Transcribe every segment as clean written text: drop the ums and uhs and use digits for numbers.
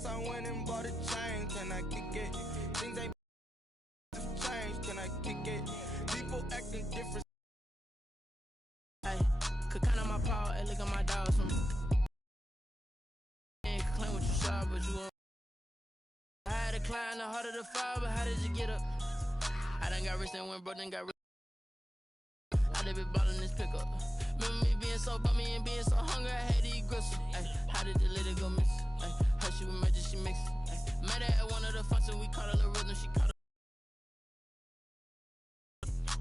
flex, I went and bought a chain. Can I kick it? Things ain't change. Can I kick it? People acting different. Hey, could count on my power, hey, look at my dogs. Ain't claim what you saw, but you won't. I had to climb the heart of the fire, but how did you get up? I done got rich and went broke, then got rich. I done been ballin' this pickup. Remember me being so bummy and being so hungry, I had to eat gristle. Ay, how did the lady go miss? Ay, her she was magic, she mixed. Met her at one of the functions, we caught her little rhythm, she caught her.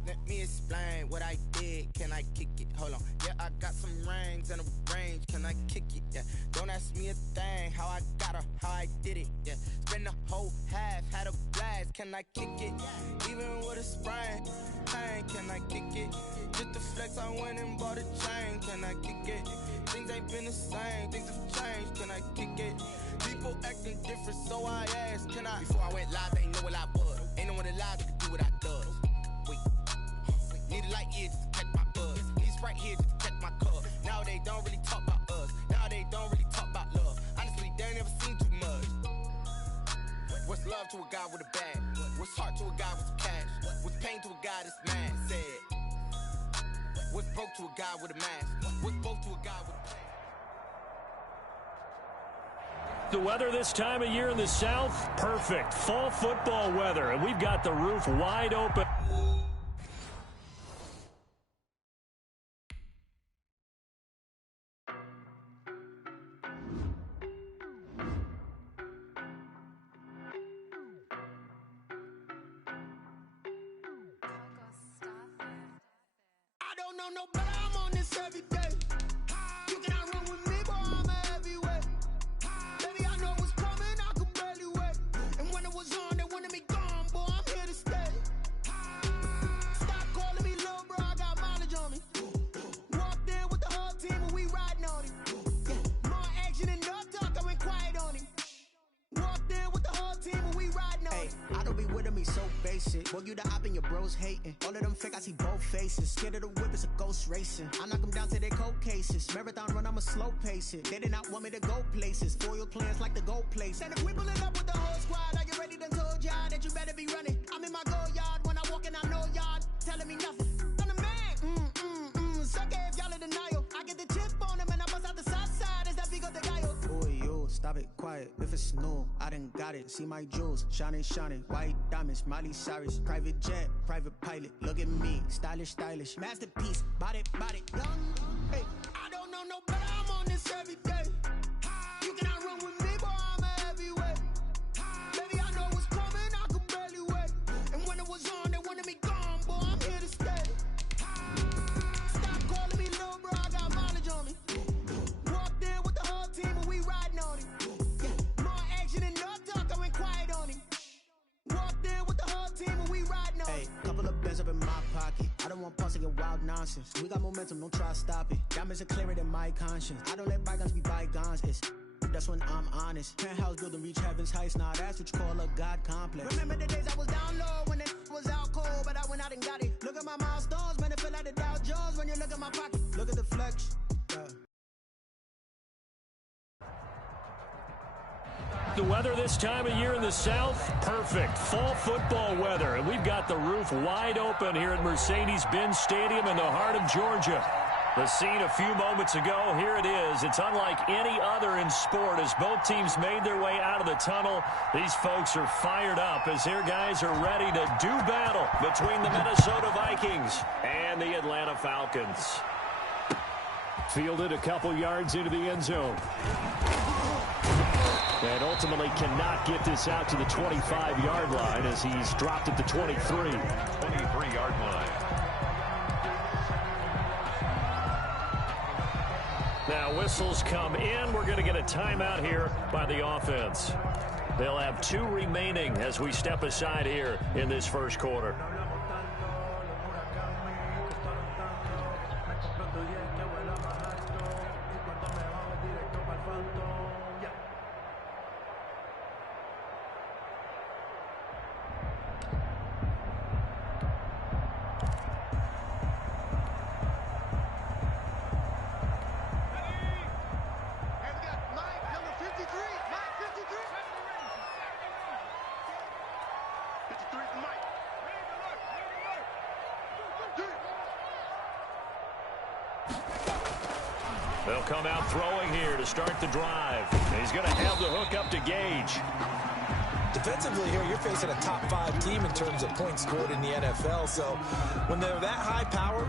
Let me explain what I did. Can I kick it? Hold on. Yeah, I got some rings and a range. Can I kick it? Yeah. Don't ask me a thing. How I got her, how I did it. Yeah. Spend the whole half, had a blast. Can I kick it? Even with a sprain. Pain. Can I kick it? Just to flex, I went and bought a chain. Can I kick it? Things ain't been the same. Things have changed. Can I kick it? People acting different, so I asked. Can I? Before I went live, they ain't know what I was. Ain't no one alive that could do what I does. Need a light here just to catch my buzz. Need Sprite here just to catch my cup. Now they don't really talk about us. Now they don't really talk about love. Honestly, they ain't never seen too much. What's love to a guy with a bag? What's heart to a guy with some cash? What's pain to a guy that's mad? Said. What's broke to a guy with a mask? What's both to a guy with a plan? The weather this time of year in the South, perfect. Fall football weather, and we've got the roof wide open. No, but I'm on this every day. You cannot run with me, boy, I'm a heavyweight. Baby, I know what's coming, I could barely wait. And when it was on, they wanted me gone, boy, I'm here to stay. Stop calling me little bro, I got mileage on me. Walked in with the whole team and we riding on it. Yeah. More action and no talk, I went quiet on it. Walked in with the whole team and we riding on it. I don't be with him, he's so basic. Boy, you the op and your bros hating. All of them fake, I see both faces. Scared of the whip, it's a ghost racing. I knock them down to their cold cases. Marathon run, I'ma slow pace it. They did not want me to go places. Foil plans like the go place. And if we pulling up with the whole squad, are you ready? Done told y'all that you better be running. I'm in my go yard. When I walk in, I know y'all telling me nothing. I'm the man. Suck it if y'all in denial. I get the chip on them and I bust out the south side. Is that Vigo de Gallo? Boy, yo, stop it, quiet. If it's new, I done got it. See my jewels, shining, shining. White diamonds, Miley Cyrus. Private jet, private pilot. Look at me, stylish, stylish. Masterpiece, body, body. Young, hey. I don't know, no, but I'm on this every day. You cannot run with me, boy, I'm a heavyweight. Baby, I know what's coming, I could barely wait. And when it was on, they wanted me gone, boy, I'm here to stay. Stop calling me little bro, I got mileage on me. Walked in with the whole team and we riding on it. Yeah. More action and no talk, I went quiet on it. Walked in with the whole team and we riding on it. Hey, couple of bands up in my pocket. I don't want pulse to get wild nonsense. We got momentum, don't try to stop it. Diamonds are clearer than my conscience. I don't let bygones be bygones. It's that's when I'm honest. Penthouse building reach heaven's heights. Nah, that's what you call a God complex. Remember the days I was down low when it was out cold, but I went out and got it. Look at my milestones, man, it feel like the Dow Jones when you look at my pocket. Look at the flex. The weather this time of year in the South, perfect. Fall football weather, and we've got the roof wide open here at Mercedes-Benz Stadium in the heart of Georgia. The scene a few moments ago, here it is. It's unlike any other in sport as both teams made their way out of the tunnel. These folks are fired up as their guys are ready to do battle between the Minnesota Vikings and the Atlanta Falcons. Fielded a couple yards into the end zone. And ultimately cannot get this out to the 25-yard line as he's dropped at the 23. 23-yard line. Now whistles come in. We're going to get a timeout here by the offense. They'll have 2 remaining as we step aside here in this first quarter. They'll come out throwing here to start the drive. He's going to have the hook up to Gage. Defensively here, you're facing a top-5 team in terms of points scored in the NFL. So when they're that high-powered,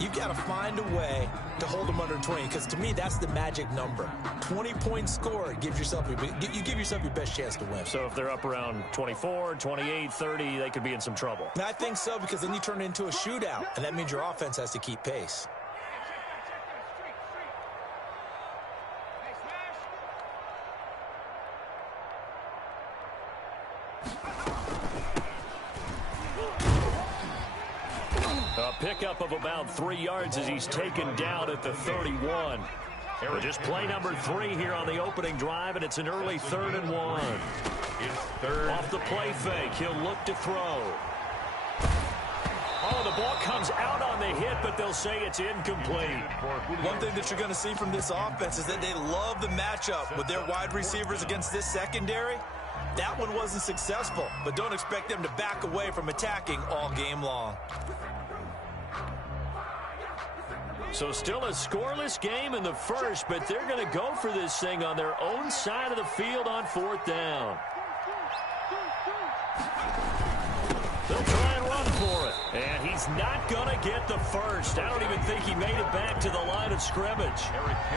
you've got to find a way to hold them under 20, because to me, that's the magic number. 20 points scored, you give yourself your best chance to win. So if they're up around 24, 28, 30, they could be in some trouble. And I think so, because then you turn it into a shootout, and that means your offense has to keep pace. A pickup of about 3 yards as he's taken down at the 31. Just play number 3 here on the opening drive, and it's an early 3rd and 1. Off the play fake, he'll look to throw. Oh, the ball comes out on the hit, but they'll say it's incomplete. One thing that you're going to see from this offense is that they love the matchup with their wide receivers against this secondary. That one wasn't successful, but don't expect them to back away from attacking all game long. So still a scoreless game in the first, but they're going to go for this thing on their own side of the field on 4th down. They'll try and run for it. And he's not going to get the first. I don't even think he made it back to the line of scrimmage.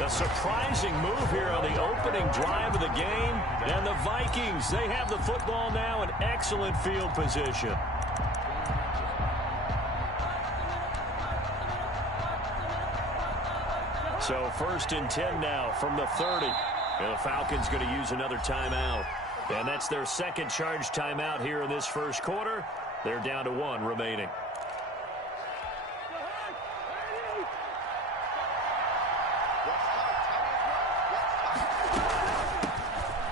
A surprising move here on the opening drive of the game. And the Vikings, they have the football now in excellent field position. So 1st and 10 now from the 30. And the Falcons going to use another timeout. And that's their second charge timeout here in this first quarter. They're down to 1 remaining.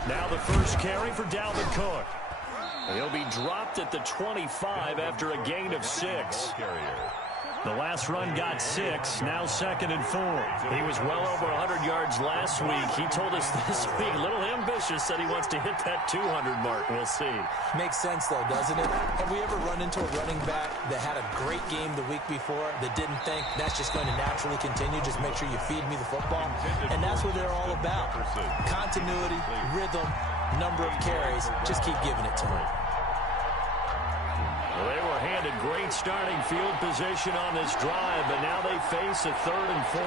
Now the first carry for Dalvin Cook. He'll be dropped at the 25 after a gain of 6. The last run got 6, now 2nd and 4. He was well over 100 yards last week. He told us this week, a little ambitious, said he wants to hit that 200 mark. We'll see. Makes sense, though, doesn't it? Have we ever run into a running back that had a great game the week before that didn't think that's just going to naturally continue? Just make sure you feed me the football. And that's what they're all about. Continuity, rhythm, number of carries. Just keep giving it to them. Well, they were handed great starting field position on this drive, but now they face a 3rd and 4.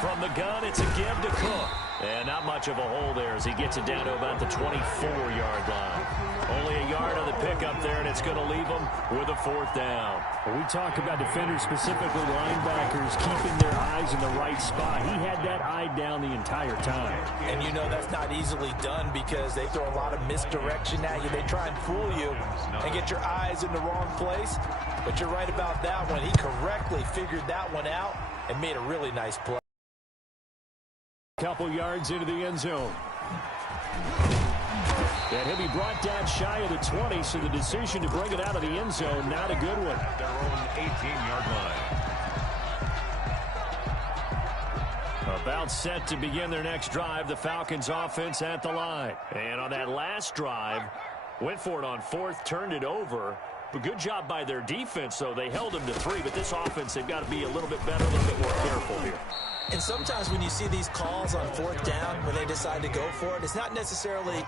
From the gun, it's a give to Cook. And not much of a hole there as he gets it down to about the 24-yard line. Only a yard on the pickup there, and it's going to leave them with a 4th down. Well, we talk about defenders, specifically linebackers, keeping their eyes in the right spot. He had that eye down the entire time. And you know that's not easily done because they throw a lot of misdirection at you. They try and fool you and get your eyes in the wrong place. But you're right about that one. He correctly figured that one out and made a really nice play. Couple yards into the end zone. And he'll be brought down shy of the 20, so the decision to bring it out of the end zone, not a good one. Their own 18-yard line. About set to begin their next drive, the Falcons offense at the line. And on that last drive, went for it on 4th, turned it over. But good job by their defense, though. They held them to 3, but this offense, they've got to be a little bit better, a little bit more careful here. And sometimes when you see these calls on 4th down, when they decide to go for it, it's not necessarily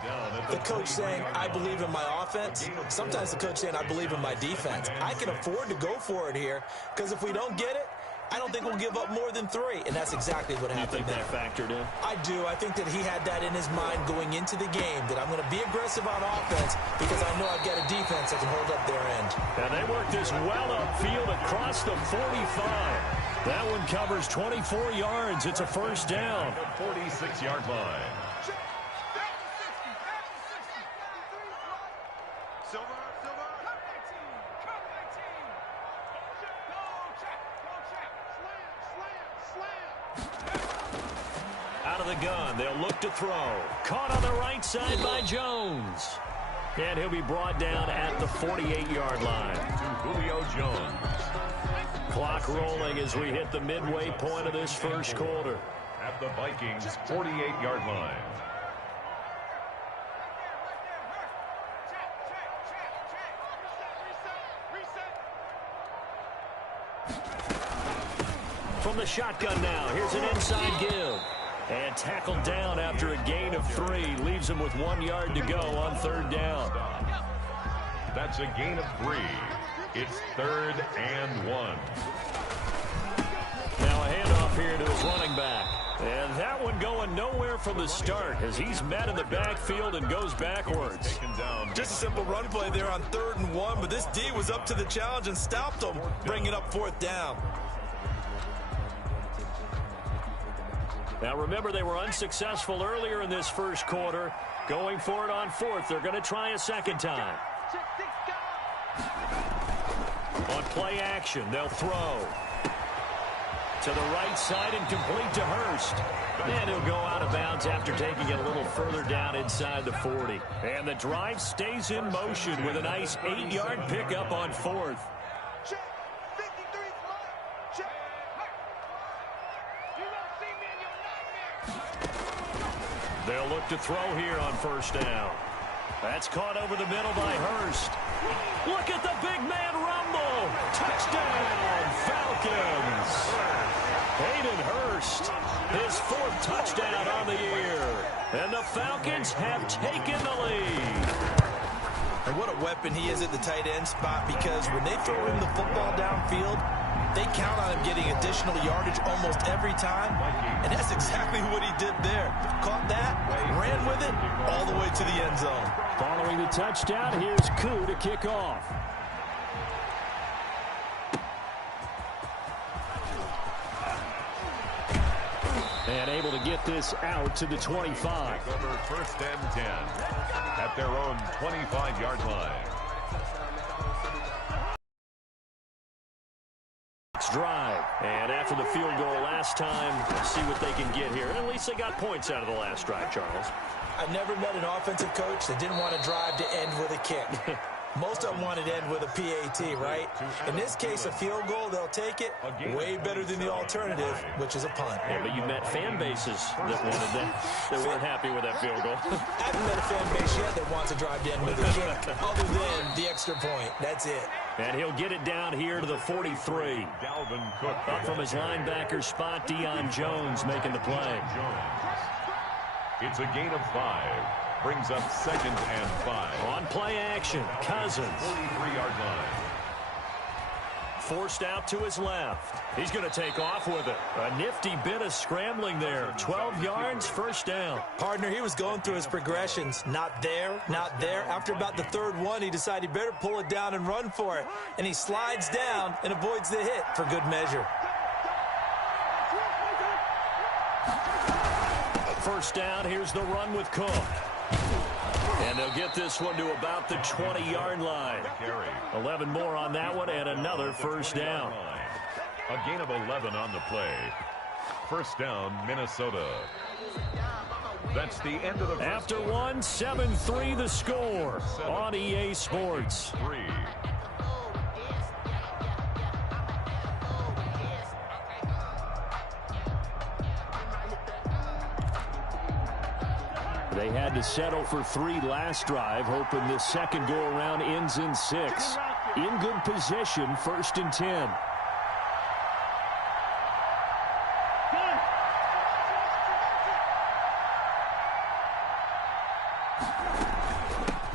the coach saying, I believe in my offense. Sometimes the coach saying, I believe in my defense. I can afford to go for it here because if we don't get it, I don't think we'll give up more than 3. And that's exactly what happened there. You think that factored in? I do. I think that he had that in his mind going into the game, that I'm going to be aggressive on offense because I know I've got a defense that can hold up their end. And they work this well upfield across the 45. That one covers 24 yards. It's a 1st down. 46-yard line. Out of the gun, they'll look to throw. Caught on the right side by Jones. And he'll be brought down at the 48-yard line. Julio Jones. Clock rolling as we hit the midway point of this first quarter. At the Vikings' 48-yard line. from the shotgun now. Here's an inside give. And tackled down after a gain of 3. Leaves him with 1 yard to go on 3rd down. That's a gain of 3. It's 3rd and 1. Now a handoff here to his running back. And that one going nowhere from the start as he's met in the backfield and goes backwards. Just a simple run play there on 3rd and 1, but this D was up to the challenge and stopped him, bringing up 4th down. Now remember, they were unsuccessful earlier in this first quarter. Going for it on 4th. They're going to try a second time. On play action, they'll throw. To the right side and complete to Hurst. And he'll go out of bounds after taking it a little further down inside the 40. And the drive stays in motion with a nice 8-yard pickup on 4th. They'll look to throw here on 1st down. That's caught over the middle by Hurst. Look at the big man rumble. Touchdown, Falcons. Hayden Hurst, his 4th touchdown on the year. And the Falcons have taken the lead. And what a weapon he is at the tight end spot, because when they throw him the football downfield, they count on him getting additional yardage almost every time. And that's exactly what he did there. Caught that, ran with it, all the way to the end zone. Following the touchdown, here's Koo to kick off. And able to get this out to the 25. Over 1st and 10 at their own 25-yard line. Drive. And after the field goal last time, see what they can get here. And at least they got points out of the last drive, Charles. I never met an offensive coach that didn't want to drive to end with a kick. Most of them wanted to end with a PAT, right? In this case, a field goal, they'll take it. Way better than the alternative, which is a punt. Yeah, but you met fan bases that wanted that. They weren't happy with that field goal. I haven't met a fan base yet that wants to drive to end with a kick, other than the extra point. That's it. And he'll get it down here to the 43. Up from his linebacker spot, Deion Jones making the play. It's a gain of 5. Brings up 2nd and 5. On play action, Cousins. 43-yard line. Forced out to his left. He's going to take off with it. A nifty bit of scrambling there. 12 yards, 1st down. Partner, he was going through his progressions. Not there, not there. After about the 3rd one, he decided he better pull it down and run for it. And he slides down and avoids the hit for good measure. 1st down, here's the run with Cook. And they'll get this one to about the 20-yard line. 11 more on that one and another 1st down. A gain of 11 on the play. 1st down, Minnesota. That's the end of the first. After one, 7-3 the score on EA Sports. 3. They had to settle for 3 last drive, hoping this second go-around ends in 6. In good position, 1st and 10.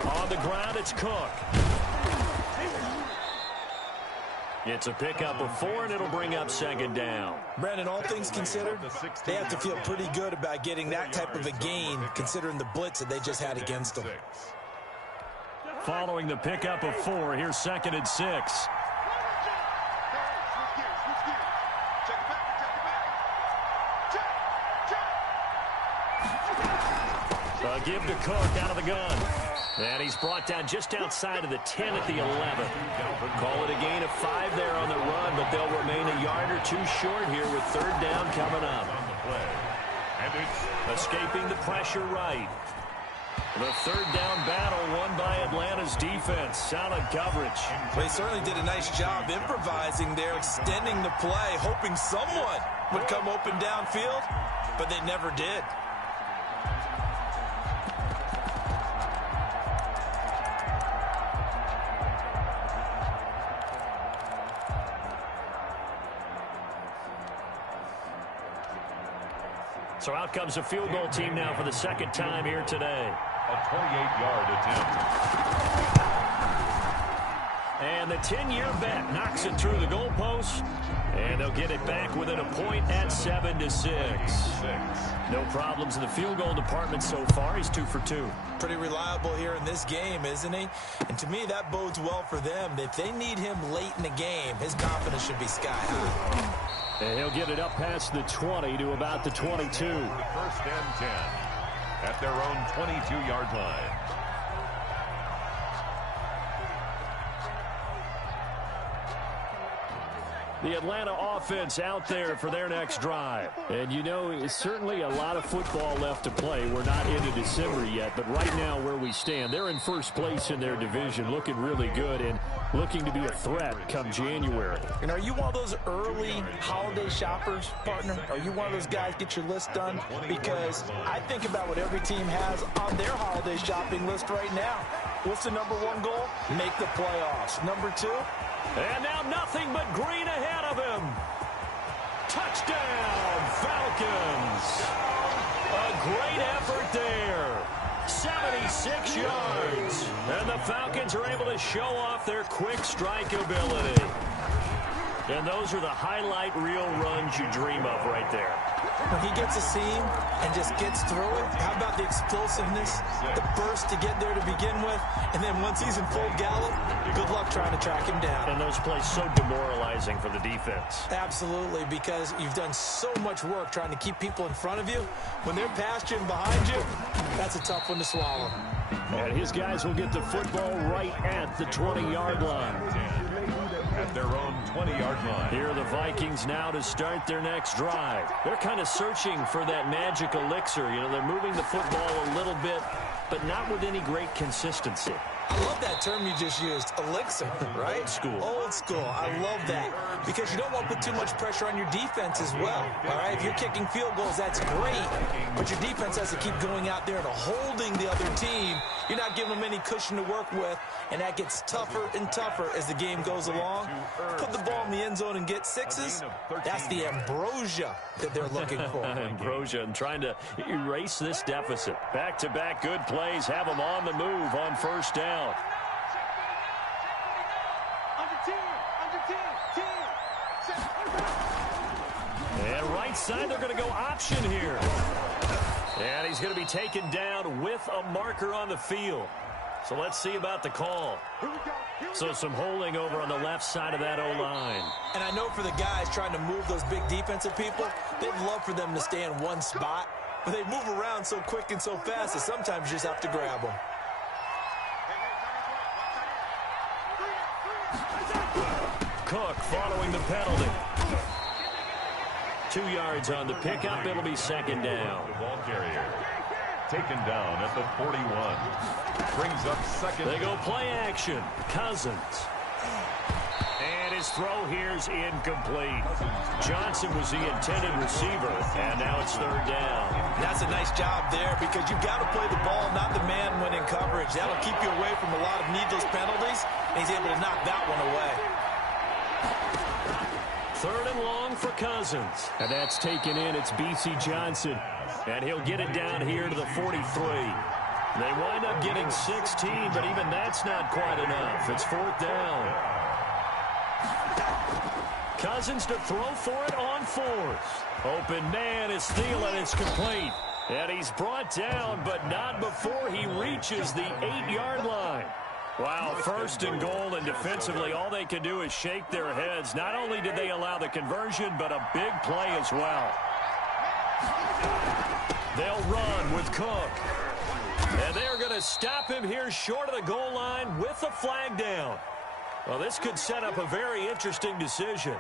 On the ground, it's Cook. It's a pickup of 4, and it'll bring up 2nd down. Brandon, all things considered, they have to feel pretty good about getting that type of a gain, considering the blitz that they just had against them. Following the pickup of 4, here's 2nd and 6. A give to Cook out of the gun. And he's brought down just outside of the 10 at the 11. Call it a gain of 5 there on the run, but they'll remain a yard or 2 short here with 3rd down coming up. Escaping the pressure right. The 3rd down battle won by Atlanta's defense. Solid coverage. They certainly did a nice job improvising there, extending the play, hoping someone would come open downfield, but they never did. So out comes a field goal team now for the second time here today. A 28-yard attempt. And the 10-year bet knocks it through the goalpost. And they'll get it back within a point at 7-6. No problems in the field goal department so far. He's 2 for 2. Pretty reliable here in this game, isn't he? And to me, that bodes well for them. If they need him late in the game, his confidence should be sky high. And he'll get it up past the 20 to about the 22. First and 10 at their own 22-yard line. The Atlanta offense out there for their next drive. And, you know, it's certainly a lot of football left to play. We're not into December yet, but right now where we stand, they're in first place in their division, looking really good and looking to be a threat come January. And are you one of those early holiday shoppers, partner? Are you one of those guys get your list done? Because I think about what every team has on their holiday shopping list right now. What's the number one goal? Make the playoffs. Number two? And now nothing but green ahead of him. Touchdown, Falcons. A great effort there. 76 yards. And the Falcons are able to show off their quick strike ability. And those are the highlight reel runs you dream of right there. When he gets a seam and just gets through it, how about the explosiveness, the burst to get there to begin with, and then once he's in full gallop, good luck trying to track him down. And those plays so demoralizing for the defense. Absolutely, because you've done so much work trying to keep people in front of you. When they're past you and behind you, that's a tough one to swallow. And his guys will get the football right at the 20-yard line. At their own 20-yard line. Here are the Vikings now to start their next drive. They're kind of searching for that magic elixir. You know, they're moving the football a little bit, but not with any great consistency. I love that term you just used, elixir, right? Old school. Old school. I love that because you don't want to put too much pressure on your defense as well, all right? If you're kicking field goals, that's great, but your defense has to keep going out there and holding the other team. You're not giving them any cushion to work with, and that gets tougher and tougher as the game goes along. Put the ball in the end zone and get sixes. That's the ambrosia that they're looking for. Ambrosia and trying to erase this deficit. Back-to-back good plays have them on the move on first down. And right side, they're going to go option here. And he's going to be taken down with a marker on the field. So let's see about the call. So some holding over on the left side of that O-line. And I know for the guys trying to move those big defensive people, they'd love for them to stay in one spot. But they move around so quick and so fast that sometimes you just have to grab them. Cook following the penalty. 2 yards on the pickup. It'll be second down. The ball carrier taken down at the 41. Brings up second. They go play action. Cousins. And his throw here's incomplete. Johnson was the intended receiver, and now it's third down. That's a nice job there because you've got to play the ball, not the man when in coverage. That'll keep you away from a lot of needless penalties, and he's able to knock that one away. Third and long for Cousins. And that's taken in. It's B.C. Johnson. And he'll get it down here to the 43. They wind up getting 16, but even that's not quite enough. It's fourth down. Cousins to throw for it on fourth. Open man is Thielen. It's complete. And he's brought down, but not before he reaches the 8-yard line. Wow, first and goal, and defensively, all they can do is shake their heads. Not only did they allow the conversion, but a big play as well. They'll run with Cook. And they're going to stop him here short of the goal line with a flag down. Well, this could set up a very interesting decision.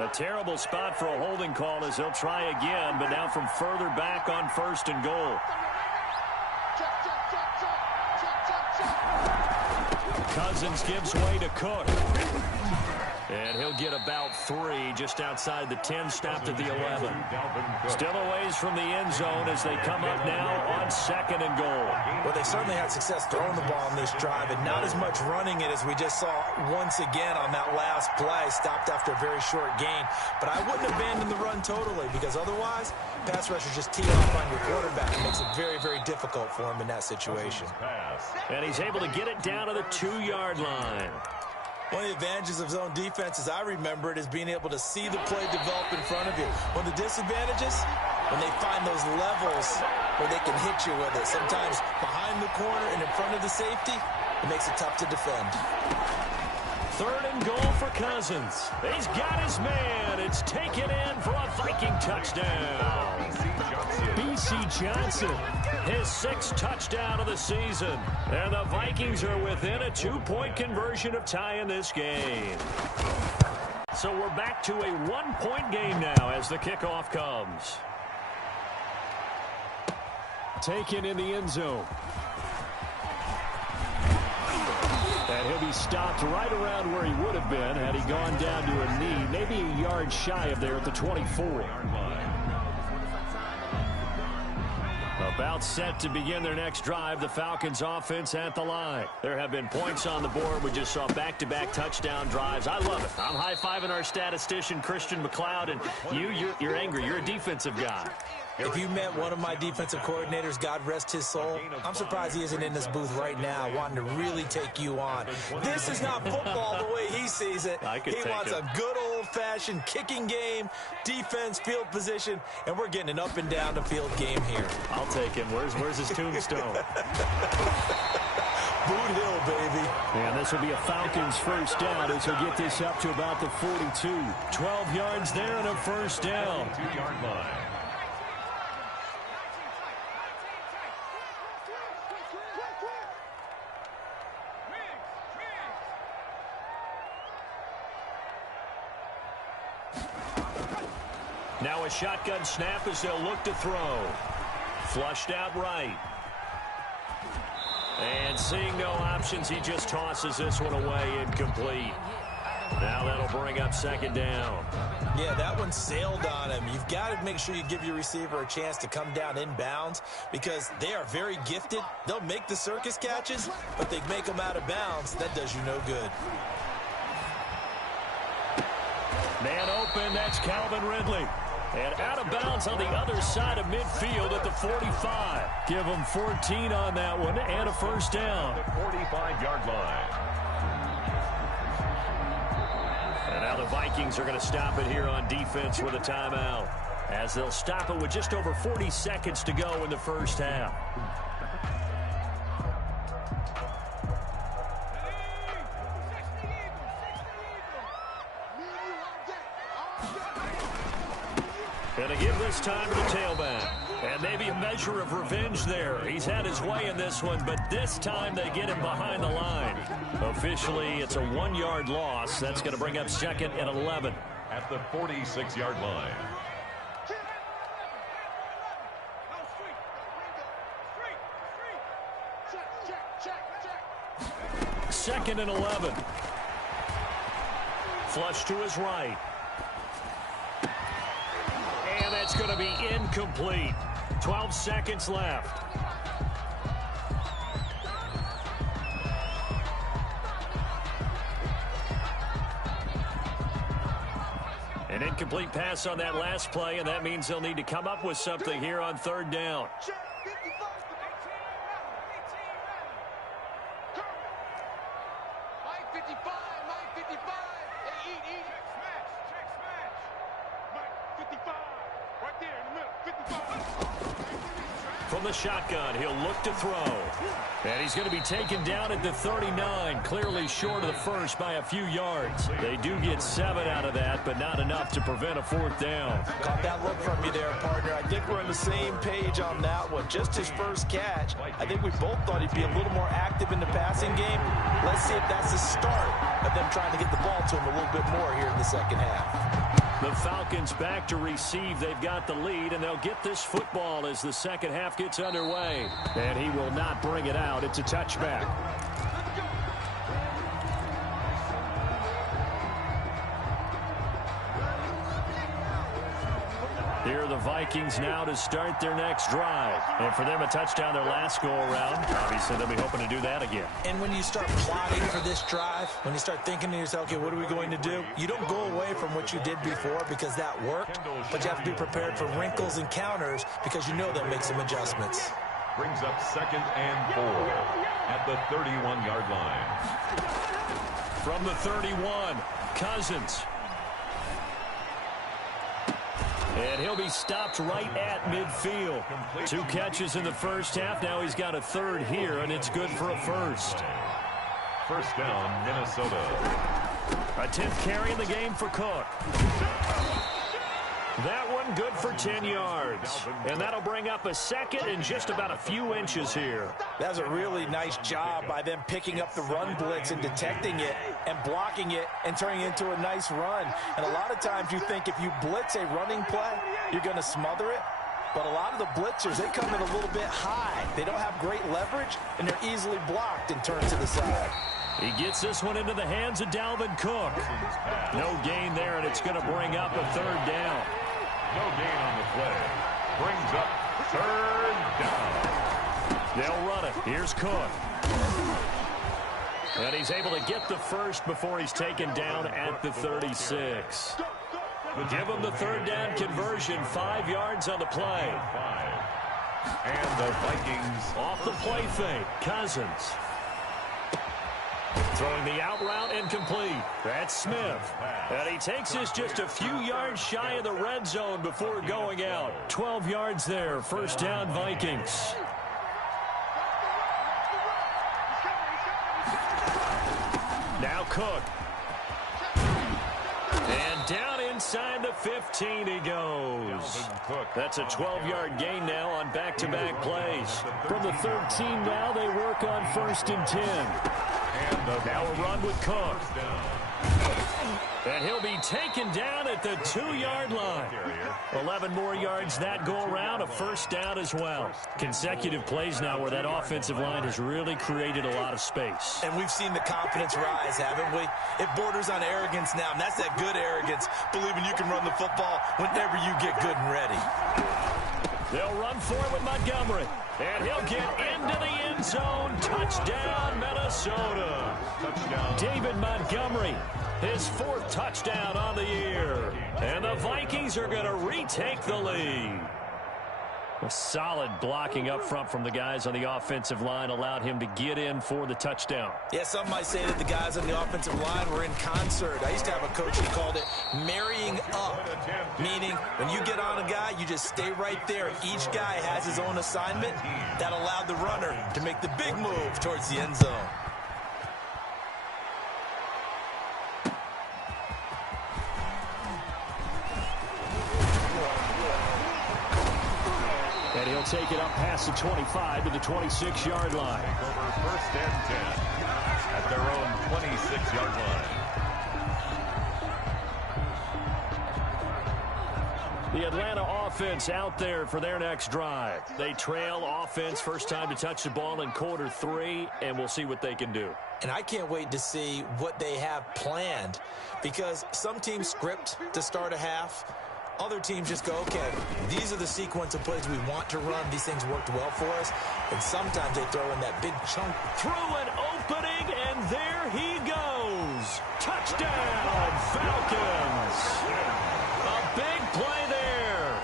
A terrible spot for a holding call as they'll try again, but now from further back on first and goal. Cousins gives way to Cook. And he'll get about 3 just outside the 10, stopped at the 11. Still a ways from the end zone as they come up now on 2nd and goal. Well, they certainly had success throwing the ball on this drive, and not as much running it as we just saw once again on that last play. Stopped after a very short gain. But I wouldn't abandon the run totally, because otherwise, pass rushers just tee off on your quarterback. It makes it very, very difficult for him in that situation. And he's able to get it down to the 2-yard line. One of the advantages of zone defense, as I remember it, is being able to see the play develop in front of you. One of the disadvantages, when they find those levels where they can hit you with it, sometimes behind the corner and in front of the safety, it makes it tough to defend. 3rd and goal for Cousins. He's got his man. It's taken in for a Viking touchdown. B.C. Johnson, his 6th touchdown of the season. And the Vikings are within a 2-point conversion of tying this game. So we're back to a 1-point game now as the kickoff comes. Taken in the end zone. And he'll be stopped right around where he would have been had he gone down to a knee, maybe a yard shy of there at the 24. About set to begin their next drive, the Falcons offense at the line. There have been points on the board. We just saw back-to-back touchdown drives. I love it. I'm high-fiving our statistician, Christian McLeod, and you're angry. You're a defensive guy. If you met one of my defensive coordinators, God rest his soul, I'm surprised he isn't in this booth right now wanting to really take you on. This is not football the way he sees it. He wants a good old-fashioned kicking game, defense, field position, and we're getting an up-and-down-the-field game here. I'll take him. Where's his tombstone? Boot Hill, baby. And this will be a Falcons first down as he'll get this up to about the 42. 12 yards there and a first down. 2-yard line. Now a shotgun snap as they'll look to throw. Flushed out right. And seeing no options, he just tosses this one away, incomplete. Now that'll bring up 2nd down. Yeah, that one sailed on him. You've got to make sure you give your receiver a chance to come down inbounds because they are very gifted. They'll make the circus catches, but they make them out of bounds. That does you no good. Man open, that's Calvin Ridley. And out of bounds on the other side of midfield at the 45. Give him 14 on that one and a first down. The 45-yard line. And now the Vikings are going to stop it here on defense with a timeout, as they'll stop it with just over 40 seconds to go in the first half. Going to give this time to the tailback. And maybe a measure of revenge there. He's had his way in this one, but this time they get him behind the line. Officially, it's a 1-yard loss. That's going to bring up 2nd and 11. At the 46-yard line. 2nd and 11. Flush to his right. And that's going to be incomplete. 12 seconds left. An incomplete pass on that last play, and that means they'll need to come up with something here on 3rd down. From the shotgun, he'll look to throw. And he's going to be taken down at the 39, clearly short of the first by a few yards. They do get 7 out of that, but not enough to prevent a 4th down. Caught that look from you there, partner. I think we're on the same page on that one. Just his first catch. I think we both thought he'd be a little more active in the passing game. Let's see if that's the start of them trying to get the ball to him a little bit more here in the second half. The Falcons back to receive. They've got the lead, and they'll get this football as the second half gets underway. And he will not bring it out. It's a touchback. Here are the Vikings now to start their next drive. And for them, a touchdown their last go-around. Obviously, they'll be hoping to do that again. And when you start plotting for this drive, when you start thinking to yourself, okay, what are we going to do? You don't go away from what you did before because that worked, but you have to be prepared for wrinkles and counters because you know they'll make some adjustments. Brings up 2nd and 4 at the 31-yard line. From the 31, Cousins. And he'll be stopped right at midfield. 2 catches in the first half. Now he's got a third here, and it's good for a first. First down, Minnesota. A 10th carry in the game for Cook. That one good for 10 yards. And that'll bring up a second and just about a few inches here. That's a really nice job by them picking up the run blitz and detecting it and blocking it and turning it into a nice run. And a lot of times you think if you blitz a running play, you're going to smother it. But a lot of the blitzers, they come in a little bit high. They don't have great leverage, and they're easily blocked and turned to the side. He gets this one into the hands of Dalvin Cook. No gain there, and it's going to bring up a third down. No gain on the play. Brings up third down. They'll run it. Here's Cook. And he's able to get the first before he's taken down at the 36. Give him the third down conversion. 5 yards on the play. And the Vikings off the play fake. Cousins. Throwing the out route incomplete. That's Smith. And he takes this just a few yards shy of the red zone before going out. 12 yards there. First down, Vikings. Now Cook. And down inside the 15 he goes. That's a 12-yard gain now on back-to-back plays. From the 13 now, they work on 1st and 10. Now a run with Cook. And he'll be taken down at the 2-yard line. 11 more yards that go around, a first down as well. Consecutive plays now where that offensive line has really created a lot of space. And we've seen the confidence rise, haven't we? It borders on arrogance now, and that's that good arrogance, believing you can run the football whenever you get good and ready. They'll run for it with Montgomery. And he'll get into the end zone. Touchdown, Minnesota. touchdown. David Montgomery, his 4th touchdown on the year. And the Vikings are going to retake the lead. A solid blocking up front from the guys on the offensive line allowed him to get in for the touchdown. Yeah, some might say that the guys on the offensive line were in concert. I used to have a coach who called it marrying up, meaning when you get on a guy, you just stay right there. Each guy has his own assignment that allowed the runner to make the big move towards the end zone. And he'll take it up past the 25 to the 26-yard line. Over 1st and 10 at their own 26-yard line. The Atlanta offense out there for their next drive. They trail offense, first time to touch the ball in quarter 3, and we'll see what they can do. And I can't wait to see what they have planned, because some teams script to start a half. Other teams just go, okay, these are the sequence of plays we want to run. These things worked well for us. And sometimes they throw in that big chunk. Through an opening, and there he goes. Touchdown, Falcons. A big play there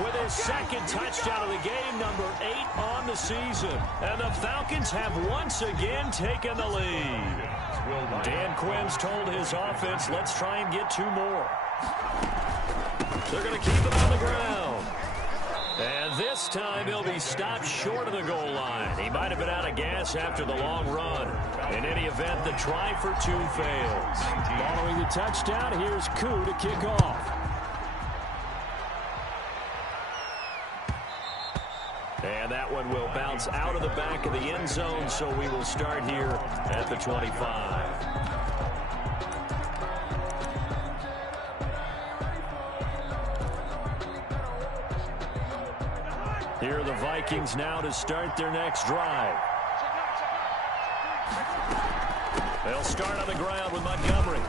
with his 2nd touchdown of the game, number 8 on the season. And the Falcons have once again taken the lead. Dan Quinn's told his offense, let's try and get 2 more. They're going to keep him on the ground. And this time he'll be stopped short of the goal line. He might have been out of gas after the long run. In any event, the try for 2 fails. Following the touchdown, here's Koo to kick off. And that one will bounce out of the back of the end zone, so we will start here at the 25. Here are the Vikings now to start their next drive. They'll start on the ground with Montgomery.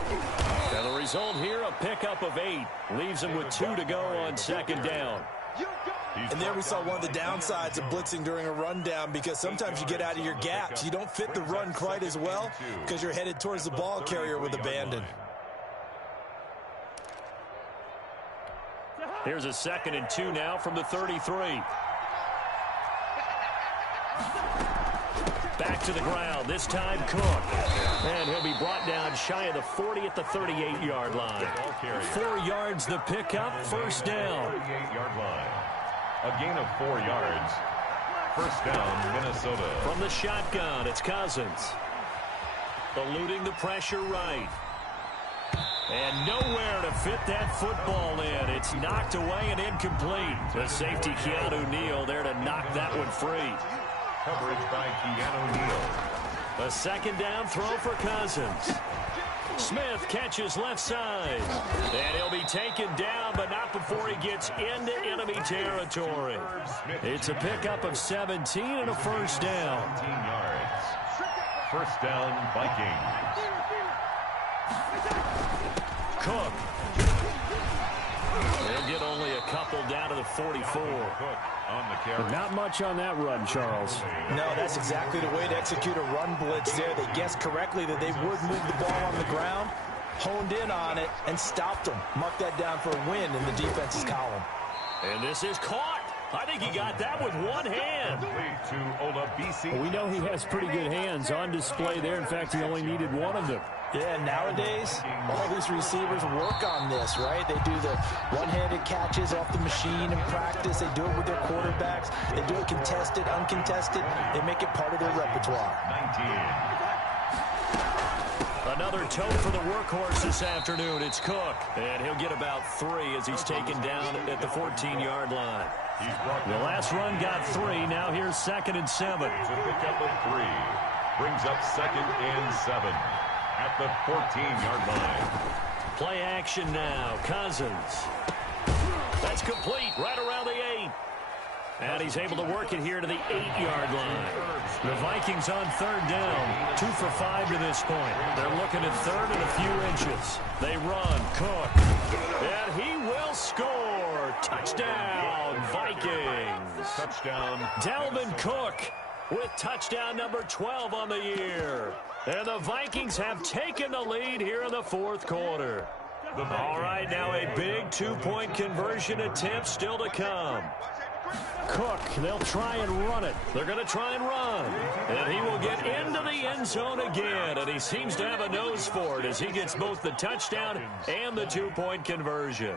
And the result here, a pickup of 8. Leaves him with 2 to go on second down. And there we saw one of the downsides of blitzing during a rundown, because sometimes you get out of your gaps. You don't fit the run quite as well because you're headed towards the ball carrier with abandon. Here's a 2nd and 2 now from the 33. Back to the ground, this time Cook. And he'll be brought down shy of the 40 at the 38-yard line. 4 yards the pickup, first down. 38-yard line. A gain of 4 yards. First down, Minnesota. From the shotgun, it's Cousins. Eluding the pressure right. And nowhere to fit that football in. It's knocked away and incomplete. The safety, Keanu Neal, there to knock that one free. Coverage by Keanu Neal. A second down throw for Cousins. Smith catches left side. And he'll be taken down, but not before he gets into enemy territory. It's a pickup of 17 and a first down. 17 yards. First down, Vikings. Cook. They'll get only a couple down to the 44. Cook on the carry. Not much on that run, Charles. No, that's exactly the way to execute a run blitz there. They guessed correctly that they would move the ball on the ground, honed in on it, and stopped them. Mark that down for a win in the defense's column. And this is caught. I think he got that with one hand. Well, we know he has pretty good hands on display there. In fact, he only needed one of them. Yeah, nowadays, all these receivers work on this, right? They do the one-handed catches off the machine in practice. They do it with their quarterbacks. They do it contested, uncontested. They make it part of their repertoire. 19. Another toe for the workhorse this afternoon. It's Cook. And he'll get about 3 as he's taken down at the 14-yard line. The last run got 3. Now here's 2nd and 7. It's a pickup of 3. Brings up 2nd and 7. At the 14-yard line. Play action now. Cousins. That's complete right around the 8. And he's able to work it here to the 8-yard line. The Vikings on 3rd down. 2 for 5 to this point. They're looking at 3rd and a few inches. They run. Cook. And he will score. Touchdown, Vikings. Touchdown. Dalvin Cook with touchdown number 12 on the year. And the Vikings have taken the lead here in the 4th quarter. All right, now a big 2-point conversion attempt still to come. Cook, they'll try and run it. They're going to try and run. And he will get into the end zone again. And he seems to have a nose for it as he gets both the touchdown and the 2-point conversion.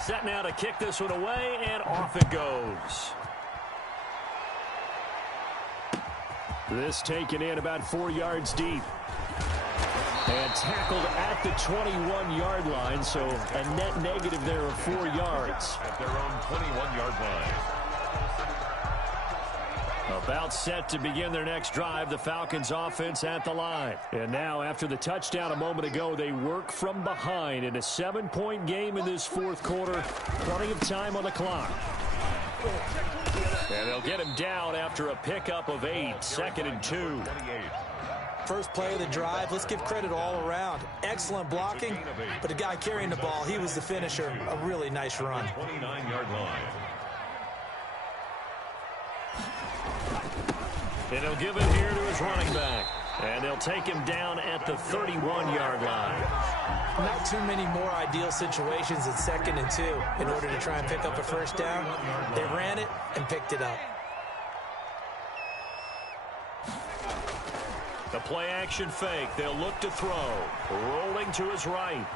Set now to kick this one away, and off it goes. This taken in about 4 yards deep. And tackled at the 21-yard line, so a net negative there of 4 yards. At their own 21-yard line. About set to begin their next drive, the Falcons offense at the line. And now, after the touchdown a moment ago, they work from behind in a 7-point game in this 4th quarter. Plenty of time on the clock. And they'll get him down after a pickup of 8, 2nd and 2. First play of the drive, let's give credit all around. Excellent blocking, but the guy carrying the ball, he was the finisher. A really nice run. 29-yard line. And he'll give it here to his running back. And they'll take him down at the 31-yard line. Not too many more ideal situations at 2nd and 2 in order to try and pick up a first down. They ran it and picked it up. The play action fake. They'll look to throw. Rolling to his right.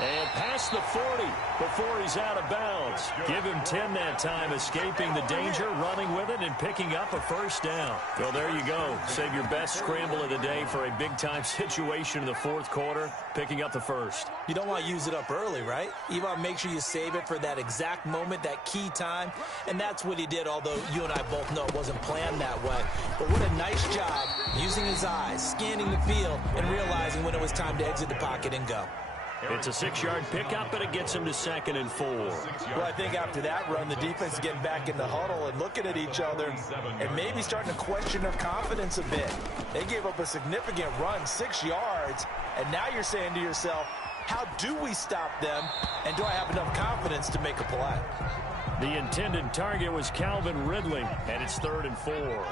And past the 40 before he's out of bounds. Give him 10 that time, escaping the danger, running with it, and picking up a first down. Well, there you go. Save your best scramble of the day for a big-time situation in the 4th quarter, picking up the first. You don't want to use it up early, right? You want to make sure you save it for that exact moment, that key time, and that's what he did, although you and I both know it wasn't planned that way. But what a nice job using his eyes, scanning the field, and realizing when it was time to exit the pocket and go. It's a 6-yard pickup, and it gets him to 2nd and 4. Well, I think after that run, the defense is getting back in the huddle and looking at each other and maybe starting to question their confidence a bit. They gave up a significant run, 6 yards, and now you're saying to yourself, how do we stop them, and do I have enough confidence to make a play? The intended target was Calvin Ridley, and it's 3rd and 4.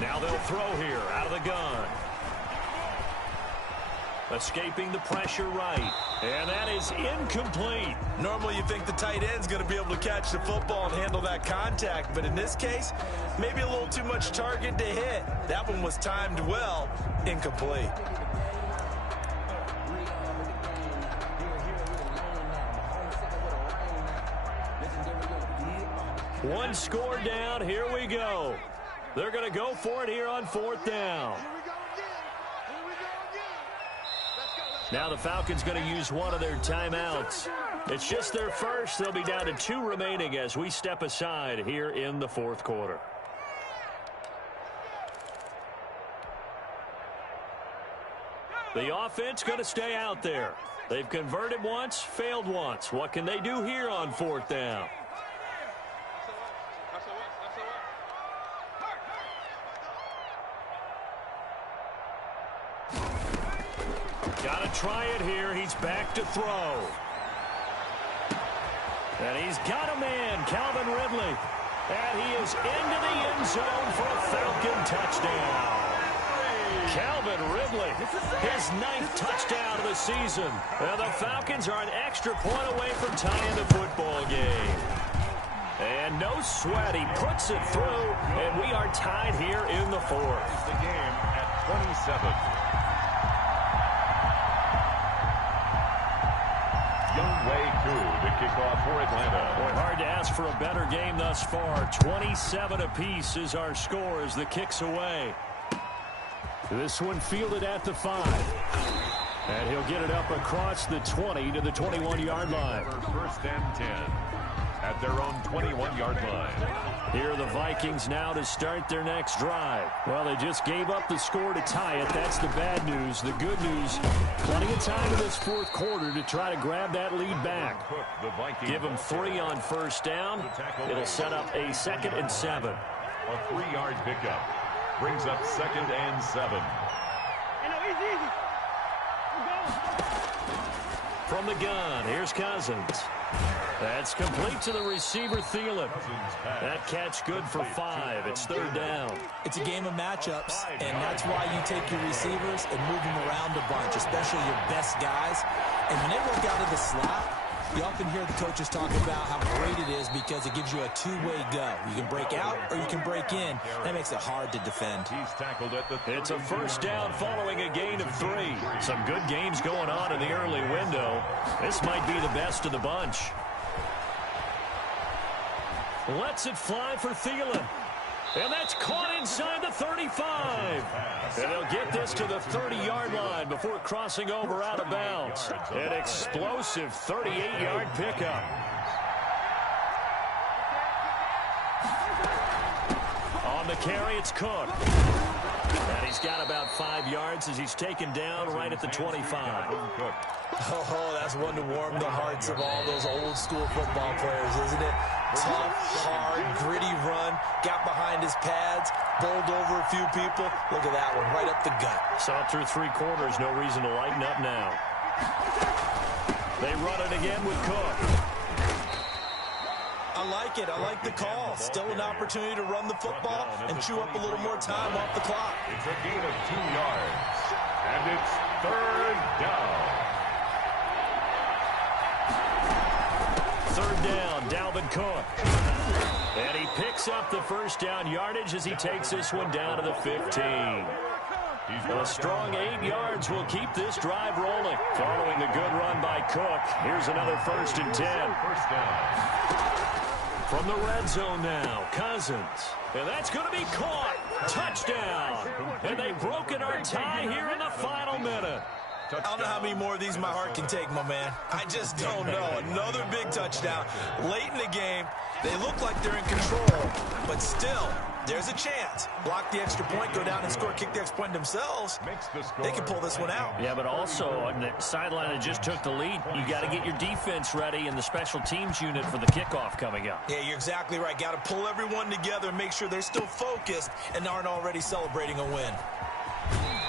Now they'll throw here out of the gun. Escaping the pressure right. And that is incomplete. Normally you think the tight end's going to be able to catch the football and handle that contact, but in this case, maybe a little too much target to hit. That one was timed well, incomplete. One score down. Here we go. They're going to go for it here on 4th down. Now the Falcons going to use one of their timeouts. It's just their first. They'll be down to 2 remaining as we step aside here in the 4th quarter. The offense going to stay out there. They've converted once, failed once. What can they do here on 4th down? Got to try it here. He's back to throw. And he's got a man, Calvin Ridley. And he is into the end zone for a Falcon touchdown. Calvin Ridley, his 9th touchdown of the season. And the Falcons are an extra point away from tying the football game. And no sweat. He puts it through, and we are tied here in the 4th. The game at 27. To kick off for Atlanta. Boy, hard to ask for a better game thus far. 27 apiece is our score as the kick's away. This one fielded at the 5. And he'll get it up across the 20 to the 21-yard line. 1st and 10 at their own 21-yard line. Here are the Vikings now to start their next drive. Well, they just gave up the score to tie it. That's the bad news. The good news, plenty of time in this 4th quarter to try to grab that lead back. Give them 3 on 1st down. It'll set up a 2nd and 7. A 3-yard pickup brings up 2nd and 7. From the gun, here's Cousins. That's complete to the receiver, Thielen. That catch good for 5. It's 3rd down. It's a game of matchups, and that's why you take your receivers and move them around a bunch, especially your best guys. And when they work out of the slot, you often hear the coaches talk about how great it is because it gives you a two-way go. You can break out or you can break in. That makes it hard to defend. It's a 1st down following a gain of 3. Some good games going on in the early window. This might be the best of the bunch. Lets it fly for Thielen. And that's caught inside the 35. And they'll get this to the 30-yard line before crossing over out of bounds. An explosive 38-yard pickup. On the carry, it's Cook. And he's got about 5 yards as he's taken down right at the 25. Oh, that's one to warm the hearts of all those old school football players, isn't it? Tough, hard, gritty run, got behind his pads, bowled over a few people. Look at that one, right up the gut. Saw it through 3 quarters, no reason to lighten up now. They run it again with Cook. I like it. I like the call. Still an opportunity to run the football and chew up a little more time off the clock. It's a gain of 2 yards, and it's 3rd down. 3rd down, Dalvin Cook. And he picks up the 1st down yardage as he takes this one down to the 15. A strong 8 yards will keep this drive rolling. Following the good run by Cook, here's another 1st and 10. From the red zone now, Cousins. And that's going to be caught. Touchdown. And they've broken our tie here in the final minute. I don't know how many more of these my heart can take, my man. I just don't know. Another big touchdown. Late in the game, they look like they're in control, but still, there's a chance. Block the extra point, go down and score, kick the extra point themselves. They can pull this one out. Yeah, but also on the sideline that just took the lead, you got to get your defense ready and the special teams unit for the kickoff coming up. Yeah, you're exactly right. Got to pull everyone together and make sure they're still focused and aren't already celebrating a win.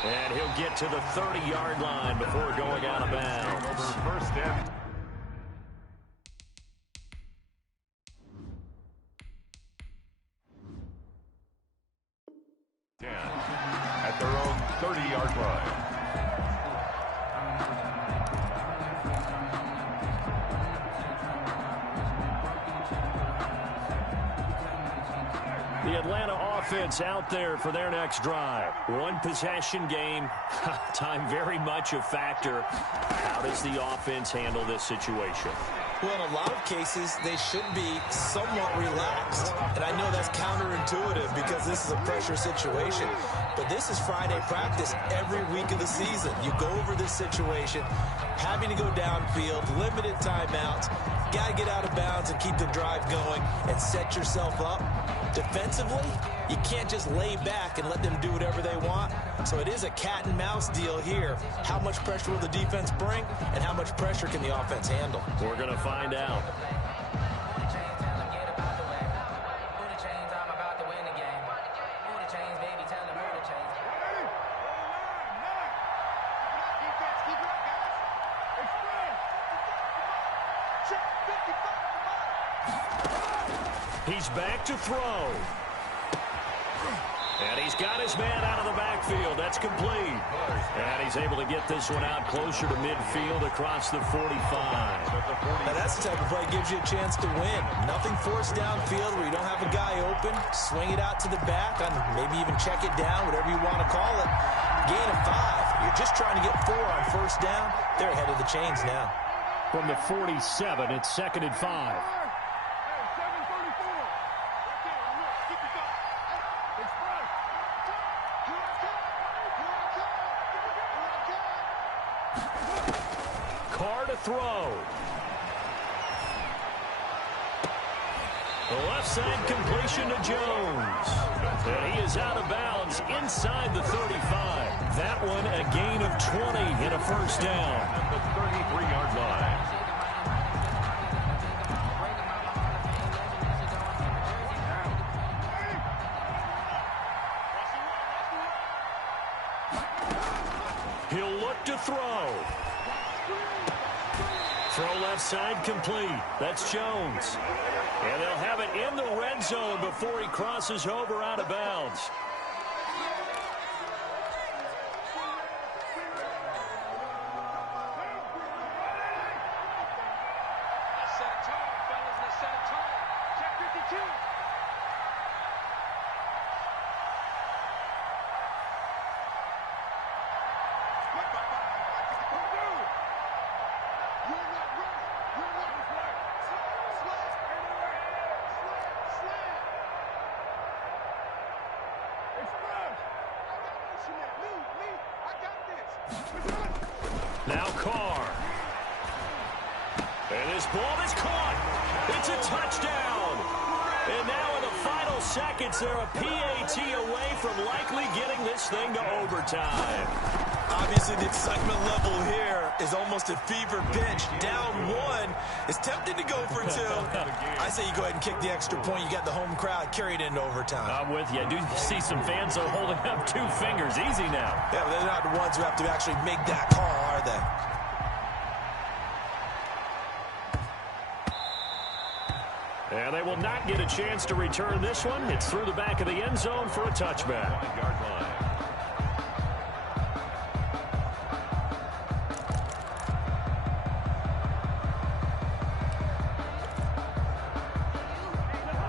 And he'll get to the 30-yard line before going out of bounds. First down. At their own 30-yard line. The Atlanta offense out there for their next drive. One possession game. Time very much a factor. How does the offense handle this situation? Well, in a lot of cases, they should be somewhat relaxed. And I know that's counterintuitive because this is a pressure situation. But this is Friday practice every week of the season. You go over this situation, having to go downfield, limited timeouts, got to get out of bounds and keep the drive going and set yourself up. Defensively, you can't just lay back and let them do whatever they want. So it is a cat and mouse deal here. How much pressure will the defense bring, and how much pressure can the offense handle? We're going to find out. He's back to throw. And he's got his man out of the backfield. That's complete. And he's able to get this one out closer to midfield across the 45. Now that's the type of play that gives you a chance to win. Nothing forced downfield where you don't have a guy open. Swing it out to the back, and maybe even check it down, whatever you want to call it. Gain of 5. You're just trying to get 4 on first down. They're ahead of the chains now. From the 47, it's 2nd and 5. Carr to throw. The left side completion to Jones. And he is out of bounds inside the 35. That one a gain of 20 and a first down. At the 33-yard line. He'll look to throw. Throw left side complete. That's Jones. And they'll have it in the red zone before he crosses over out of bounds. Now Carr. And this ball is caught. It's a touchdown. And now in the final seconds, they're a PAT away from likely getting this thing to overtime. Obviously, the excitement level here is almost a fever pitch. Down 1. It's tempting to go for 2. I say you go ahead and kick the extra point. You got the home crowd carried into overtime. I'm with you. I do see some fans are holding up 2 fingers. Easy now. Yeah, but they're not the ones who have to actually make that call, are they? And they will not get a chance to return this one. It's through the back of the end zone for a touchback.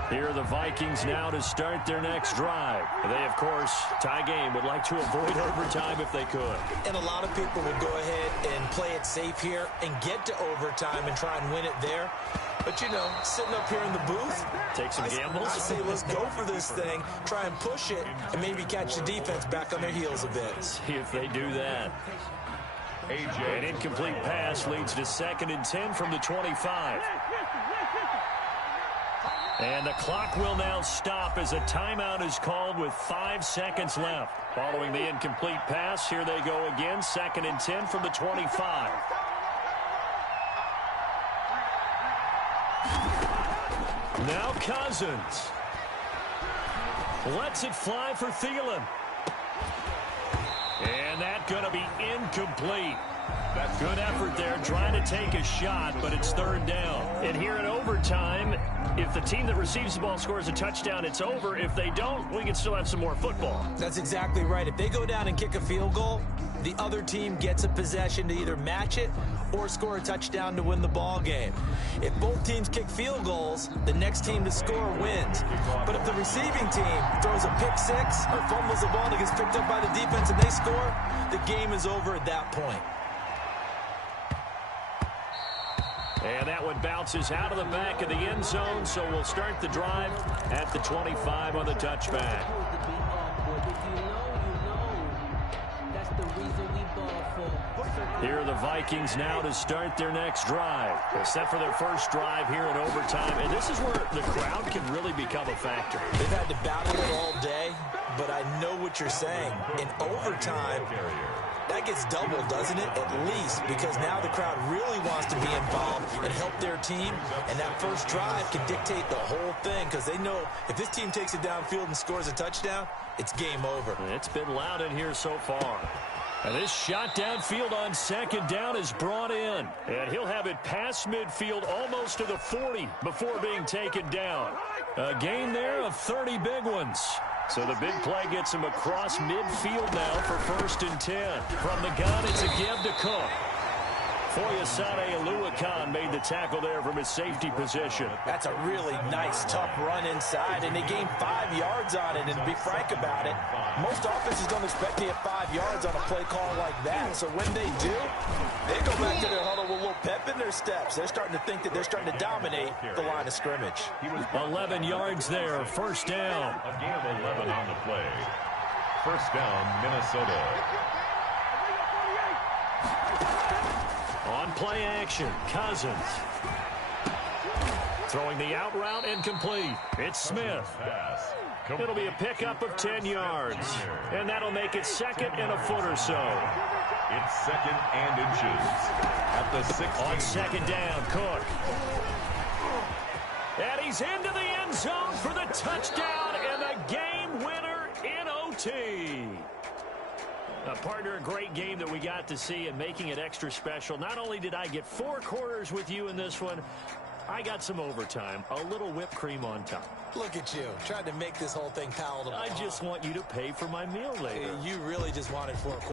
Here are the Vikings now to start their next drive. They, of course, tie game, would like to avoid overtime if they could. And a lot of people would go ahead and play it safe here and get to overtime and try and win it there. But, you know, sitting up here in the booth, take some gambles. I say let's go for this thing, try and push it, and maybe catch the defense back on their heels a bit. See if they do that. An incomplete pass leads to 2nd and 10 from the 25. And the clock will now stop as a timeout is called with 5 seconds left. Following the incomplete pass, here they go again, 2nd and 10 from the 25. Now Cousins. Lets it fly for Thielen. And that's going to be incomplete. Good effort there, trying to take a shot, but it's 3rd down. And here in overtime, if the team that receives the ball scores a touchdown, it's over. If they don't, we can still have some more football. That's exactly right. If they go down and kick a field goal, the other team gets a possession to either match it or score a touchdown to win the ball game. If both teams kick field goals, the next team to score wins. But if the receiving team throws a pick six or fumbles the ball and it gets picked up by the defense and they score, the game is over at that point. And that one bounces out of the back of the end zone, so we'll start the drive at the 25 on the touchback. Here are the Vikings now to start their next drive. They're set for their first drive here in overtime, and this is where the crowd can really become a factor. They've had to battle it all day, but I know what you're saying. In overtime, that gets doubled, doesn't it? At least, because now the crowd really wants to be involved and help their team, and that first drive can dictate the whole thing because they know if this team takes it downfield and scores a touchdown, it's game over. It's been loud in here so far. And this shot downfield on 2nd down is brought in. And he'll have it past midfield almost to the 40 before being taken down. A gain there of 30 big ones. So the big play gets him across midfield now for 1st and 10. From the gun, it's a give to Cook. Foyesade Oluwakan made the tackle there from his safety position. That's a really nice, tough run inside, and they gained 5 yards on it. And to be frank about it, most offenses don't expect to get 5 yards on a play call like that. So when they do, they go back to their huddle with a little pep in their steps. They're starting to think that they're starting to dominate the line of scrimmage. 11 yards there, 1st down. A gain of 11 on the play. 1st down, Minnesota. On play action, Cousins. Throwing the out route incomplete. It's Smith. It'll be a pickup of 10 yards. And that'll make it 2nd and a foot or so. It's 2nd and inches. At the 16. On 2nd down, Cook. And he's into the end zone for the touchdown and the game winner in OT. Partner, a great game that we got to see and making it extra special. Not only did I get 4 quarters with you in this one, I got some overtime, a little whipped cream on top. Look at you, trying to make this whole thing palatable. I just want you to pay for my meal later. You really just wanted 4 quarters.